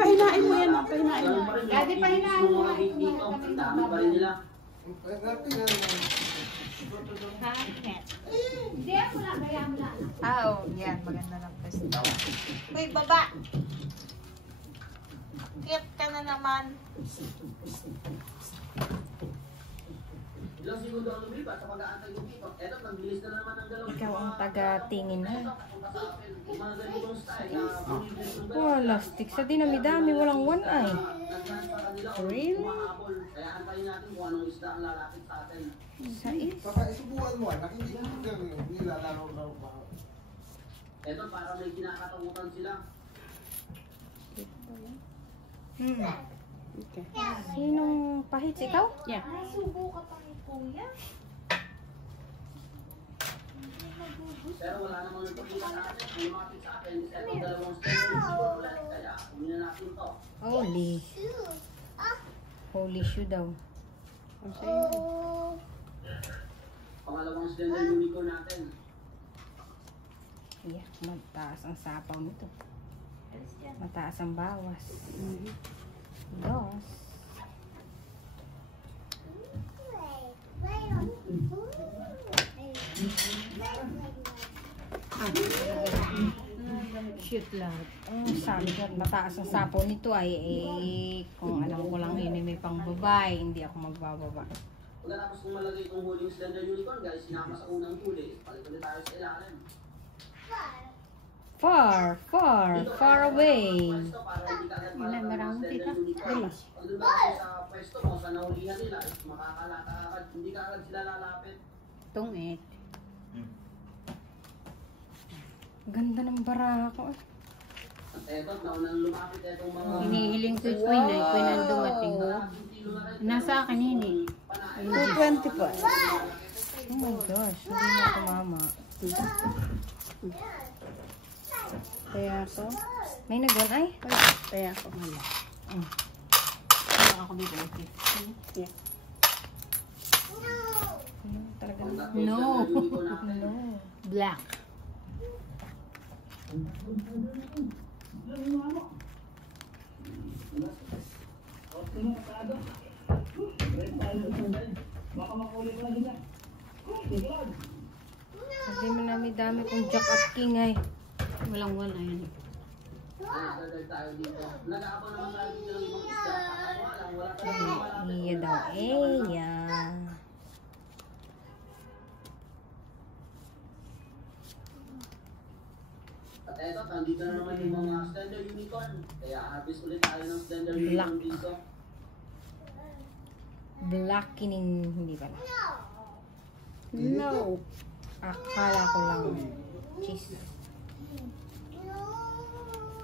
pahinain mo yan. Pahinain mo. Daddy, pahinain mo. Hindi, wala. Kaya mo lang. Oo, yan. Maganda ng pwesto. Uy, baba! Cute ka na naman. Ilang segundo ang lumipat sa pag-aantay ng dito. Eto, nagbilis na naman ang dalawang. Ikaw ang taga-tingin ha. Mga ganitong style. Wala, stick sa dinami-dami. Walang one eye. Really? Kaya antayin natin kung anong isda ang lalapit sa atin. Sais? Subukan mo, anak. Hindi nilalaro pa. Eto, para may kinakatakutan sila. Okay. Sinong pahit? Ikaw? Yeah. Ay, subo ka pa kay Kuya. Pero wala namang nagpapita sa atin. Kung lumapit sa atin, etong dalawang style yung siguro ulit. Kaya, kunin na natin to. Holy shoe daw. Ang sa'yo. Pangalawang slender unicorn natin. Yeah, mataas ang sapaw nito. Mataas ang bawas. Dos. Cute lang. Sabi ko, mataas ang sapaw nito ay kung alam ko lang yun may pang babae, hindi ako magbababa. Pagkatapos kong malagay itong huling slender unicorn, guys, sinama sa unang huli. Palit ulit tayo sa ilalim. Far, far, far away. Yun na, marami dito. Dimas. Pag doon ba sa pwesto mo, sa nahulihan nila, makakalata agad, hindi ka agad sila lalapit. Tungit. Ganda ng barako. At eto, naunang lumapit itong mga... Hinihiling ko yung Queen ay Queen ang dumating. Nasa akin hindi. 220 pa. Oh my gosh, hindi na tumama. Kaya ako. May nagwan ay? Kaya ako. Wala. Ako dito. Yeah. Talaga. No. No. Black. Hindi mo dami kong Jack at King ay. Walang wala yan. Nag-aabang naman tayo dito ng ibang isda. Wala talaga Iya daw. Iya. At eto, nandito na naman yung mga slender unicorn. Kaya harvest ulit tayo ng slender unicorn dito. Blackening. Hindi pala. No. Akala ko lang. Cheese.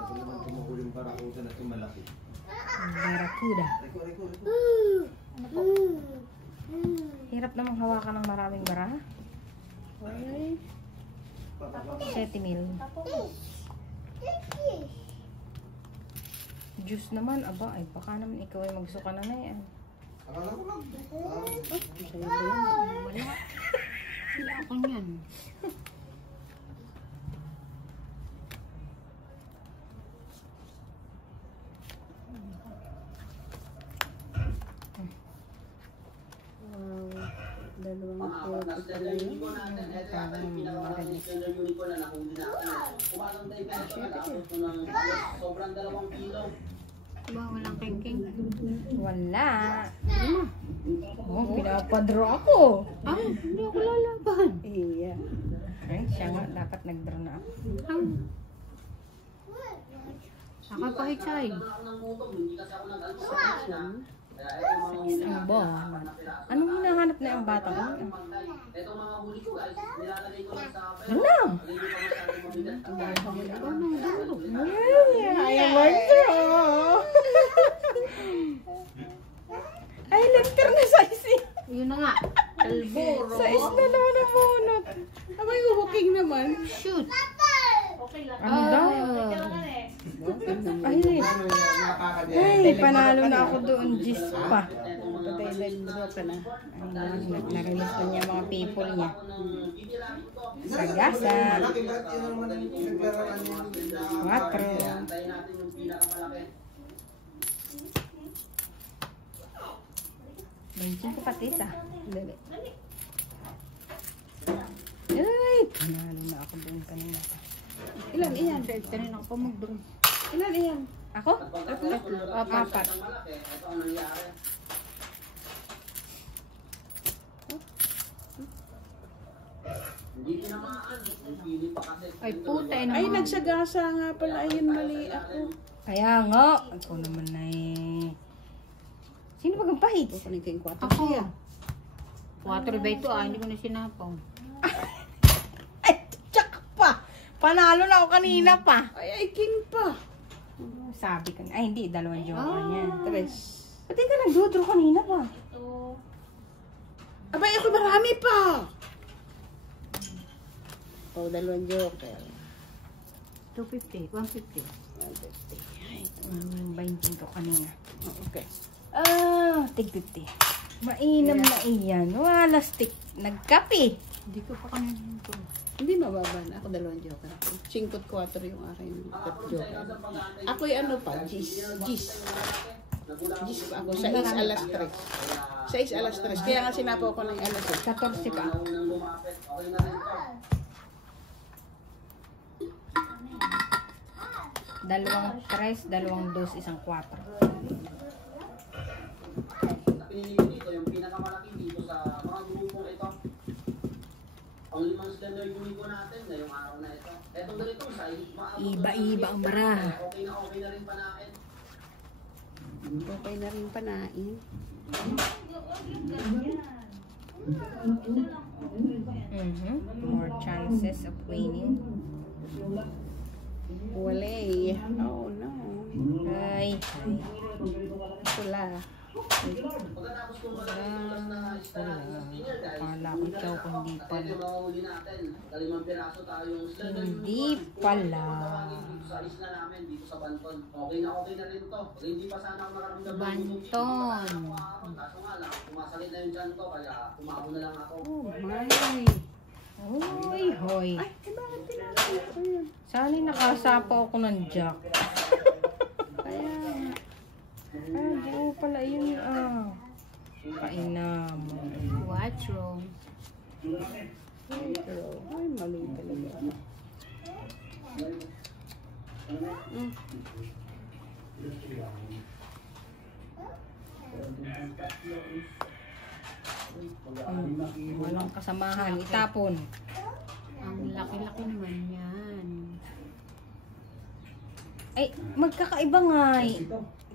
Kasi naman tumuhuling para kung saan natin malaki. Barracuda. Reko. Ano po? Hirap namang hawakan ng maraming bara. Ay. 7 mil. Juice naman. Aba, ay baka naman ikaw ay magsuka na yan. Akala ko lang. Sa'yo ba yan? Wala. Sila ako niyan. Dalawang Mga apat na photo slender unicorn natin. Ito yata yung pinakamarami slender unicorn na nahuli natin. Kumalang tayo pa ito. Nag-abot ko ng sobrang 2 kilo. Ba, walang kengkeng. Wala. Oh, pinapadraw ako. Ah, hindi ako lalaban. Iya. Ay, siya nga. Dapat nag-draw na ako. Saka pa hitsay. Ako ng gutom, hindi kasi ako nag-alpo sa kanina. Kaya ito yung mga huli Ano ba? natin. Anong hinahanap na yung bata ko? Ito mga huli ko guys, nilalagay ko lang sa pera. Ano? Hindi ko masyadong mabigat. Ay, mag-draw. Ay, nagtir na size. Yun na nga. Alboro. Size na naman ang bunot. Abay, booking naman. Shoot. Okay lang. Ano daw? Ay, ay, panalo na ako doon. Gis pa. Patay nag-draw ka na. Ay, narinig ko niya mga people niya. Sagasa. Malaki ba? Yan naman ang pinaglaraan niya. 4. Antayin natin yung pinakamalaki. 25 kapatid ah. Dali. Ay, panalo na ako doon kanina. Ilan iyan? Kanina ako pamugdong. Ilan iyan? Ako? Apat. Malaki. Ito ang nangyari. Hindi tinamaan. Hindi pa kasi. Ay, puta. Ay, nagsagasa nga pala. Ayun, mali ako. Kaya nga. Ako naman na eh. Sino ba ang pahit? Kukunin ko yung 4 Ako. siya. 4 ba ito hindi ko na sinapaw. Ay, tsak pa. Panalo na ako kanina pa. Ay, king pa. Sabi ka na. Ay, hindi. 2 joker yan. 3. Pati ka nagdodro kanina pa. Abay, ako marami pa. Oh, 2 joker. 250, 150. 150. Ay, ito. 20 ko kanina. Okay. Tig 50. Mainam na iyan. Wala stick. Nagkape. Hindi ko pa kanina ito. Hindi mababa na. Ako 2 joker. 5-4 yung aking joker. Ako'y ano pa? Gis pa ako. 6 alas 3. 6 alas 3. Kaya nga sinapaw ko ng alas 14 pa. Dalawang 3, 2 2, 1 4. Pinili dito yung pinakamalaki dito sa mga grupong ito. Ang 5 slender unico natin ngayong araw na ito. Etong ganito size, Iba-iba ang baraha. Okay na rin panain. Okay na rin panain. More chances of winning. Walay. Oh no. Ay. Pula. Pagkatapos kung malaki na Kala ko ikaw kundi pala. medyo mahuli natin. 5 piraso tayong slender Hindi pala. dito sa isla namin, dito sa Banton. Okay na rin to. Hindi pa sana ako nakaramdam ng Banton. Kaso nga lang, pumasalit na yung dyan to, kaya kumaho na lang ako. Oh my. Uy, hoy. Ay, bakit pinapit ko yun? Sana nakasapaw ako ng jack. Kaya, Di ko pala yun Kainam. What's wrong? pero, ay, mali talaga. Walang kasamahan. Itapon. Ang laki-laki naman yan. Ay, magkakaiba nga eh.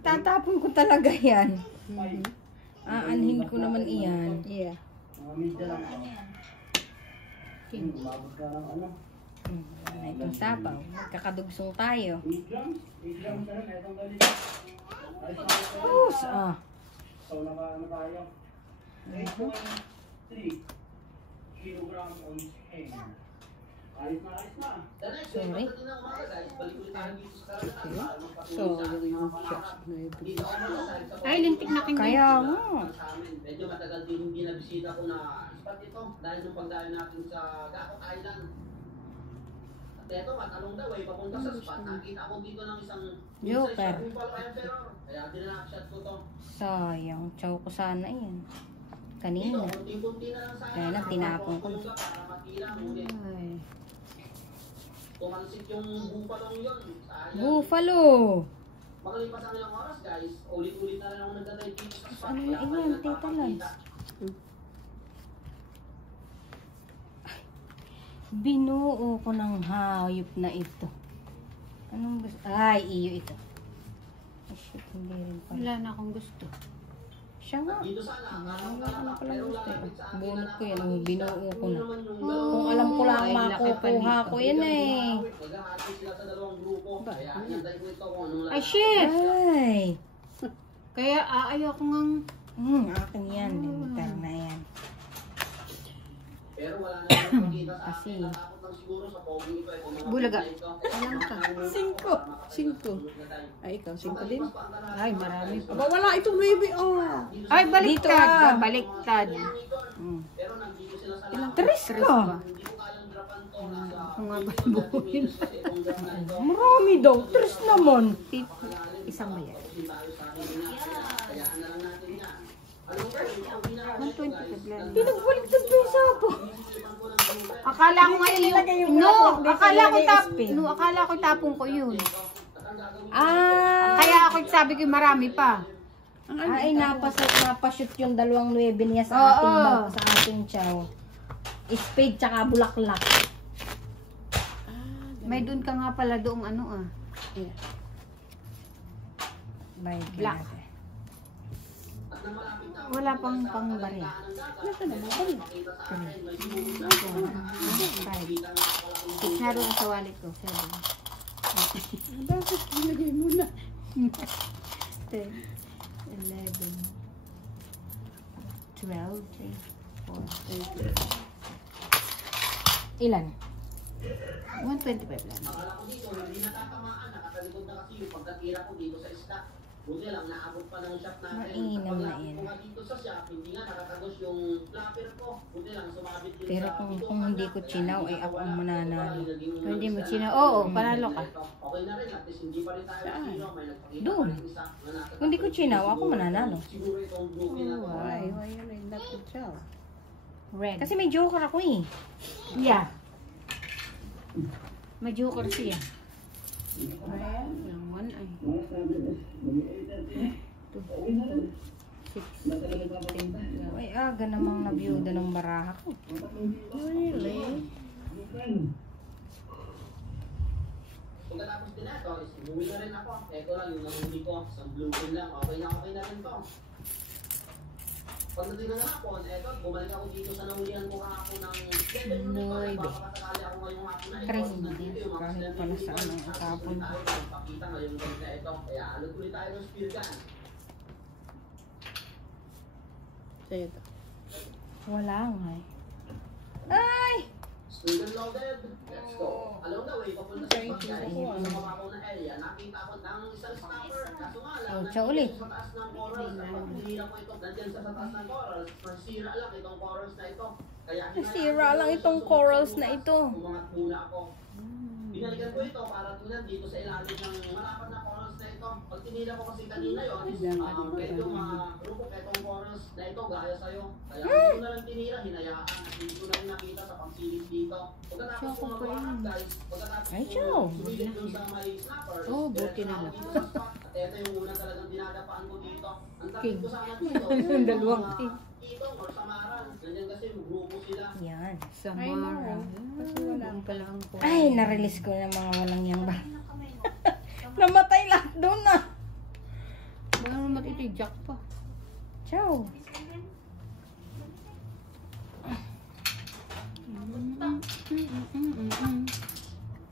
Itatapon ko talaga yan. Aanhin ko naman iyan. Yeah. Itong sabaw. Magkakadugsong tayo. Sorry. So, yung shots. Ay, lintik na king. Kaya nga. Medyo matagal din hindi nabisita ko na spot ito dahil nung pagdayo natin sa Gakok Island. At ito, matalong daw ay papunta sa spot. Nakita ko dito ng isang Joker. Kaya dinakshot ko to. Sayang. Chow ko sana yan. Kanina. Kunti-kunti na lang sana. Kaya lang, tinapon ko. Para matila, ngunit Ay. tumansik yung bupalong yun. Sayang. Buffalo. Makalipas ang ilang oras guys, ulit-ulit na rin ako nagtatay dito sa spot. Ano na Kaya ako iyan, nagpapakita. Tita Lance? Binuo ko ng hayop na ito. Anong gusto? Ay, iyo ito. Ay, shit, hindi rin pala. Wala na akong gusto. Siya nga. Dito sana, Wala ka na pala gusto eh. Bunot ko yan. ang Binuo ko na. Oh, Kung alam ko lang ay, laki pa makukuha nito. ko yan eh. Maghahati sila sa dalawang grupo. Kaya hinantay ko ito kung anong Ay, shit! Ay. Kaya ayaw ko ngang... Akin yan. Winter na yan. Pero wala na akong makita sa Kasi- akin. Natakot lang siguro sa pogi ito. Itong mga Bulaga. pizza ito. Alam ka. 5. Ay, ikaw, 5 din. Ay, marami pa. Aba, wala itong baby. Oh. Ay, Dito, baliktad. Baliktad. Pero nandito sila sa Ilang Tres ka. hindi ko kayang drapan to. Nasa Ako nga ba buhin? kasi itong drop na ito. Marami daw. Tres naman. Isang ba yan? Tayo sa akin na. Kayaan na lang natin yan. Alam ko, ang pinaka- 125 lang. Pinagbalik ng pesa po. Akala ko nga iyo. No, akala ko tapong ko yun. Ah, Kaya ako sabi ko marami pa. ay napashoot yung 2.9 niya sa ating Oo. sa ating chow. Spade tsaka bulaklak. May doon ka nga pala doong ano ah. By Black. God. Wala pang barya. Five. Six na doon sa wallet ko. 7. Bakit nilagay mo na? 10, 11, 12, 3, 4, Ilan? 125 lang. Akala ko dito, hindi natatamaan. Nakatalikod na kasi yung pagkatira ko dito sa stock. Buti lang, naabot pa ng shop natin. Mainam na yan. Kung dito sa shop, hindi nga nakatagos yung flapper ko. Buti lang, sumabit yun Pero sa kung dito. hindi ko chinaw, ay ako ang mananalo. Kung hindi mo sina, oo, panalo ka. Okay na rin, at least hindi pa rin tayo sino. May nagpakita Doon. pa rin isa na nakatagos. Kung hindi ko chinaw, ako mananalo. Siguro itong groupie na to. Why you like not to chow? Red. Kasi may joker ako eh. Yeah. May joker siya. Ayan, yung 1 ay. 2, 6, 8, 10. Ay, aga namang nabiyuda ng baraha ko. Really? Pagkatapos din ito, is umuwi na rin ako. Ito lang yung nahuli ko. Sa blue pin lang. Okay na rin to. Pagdating na hapon, eto, bumalik ako dito sa nahulihan ko kahapon ng 7 Noy, be. Papakasakali ako ngayong hapon na ito. Tres kahit pala sa anong utapon. Pakita ngayong gabi na ito. Kaya alot ulit tayo ng spear gun. Sa'yo to. Wala nga eh. Ay! Spear gun loaded. Let's go. Along the way, papunta sa spot guys. Sa mababaw na area, nakita ko ng isang stopper. Kaso nga lang, Oh, siya ulit. sa taas ng corals. Kapag hinila ko ito, nandyan sa taas ng corals. Nasira lang itong corals na ito. Kaya Nasira lang itong corals na ito. Umangat muna ako. Binalikan ko ito para tunan dito sa ilalim ng malapad na corals na ito. Pag tinila ko kasi kanina yun, medyo marupok itong corals na ito gaya sa'yo. Kaya hindi ko na lang tinira, hinayaan. Hindi ko na rin nakita sa pagsilis dito. Pagkatapos ko magpahanap guys, pagkatapos Ay, ko Chow. sumilip dun sa may snapper, Oh, buti na lang. dito sa spot. At ito yung una talagang dinadapaan ko dito. Ang takot ko sana dito, Yung dalawang mga king. kitong or samaran. Ganyan kasi grupo sila. Yan. Samara. Kasi wala pala ang po. Ay, na-release ko ng mga walang yang ba. Namatay lahat doon na. Baka naman ito yung jack pa. Ciao.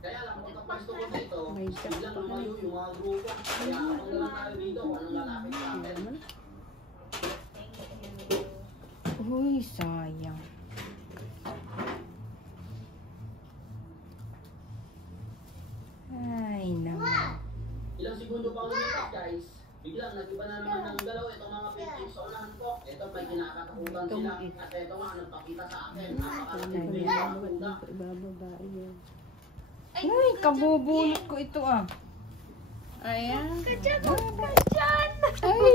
Kaya lang, pagkapasto ko dito, biglang lumayo yung mga grupo. Kaya ako na lang tayo dito kung anong lalapit sa akin. Uy, sayang. Ay, naman. Ilang segundo pa lumipas guys, biglang nag-iba na naman ng galaw itong mga paintings sa unahan ko. Ito may kinakatakutan sila. At ito nga, nagpakita sa akin. Napakalaking rin ang kuda. Ibababa yun. Uy, kabubulot ko ito ah. Ayan. Ay!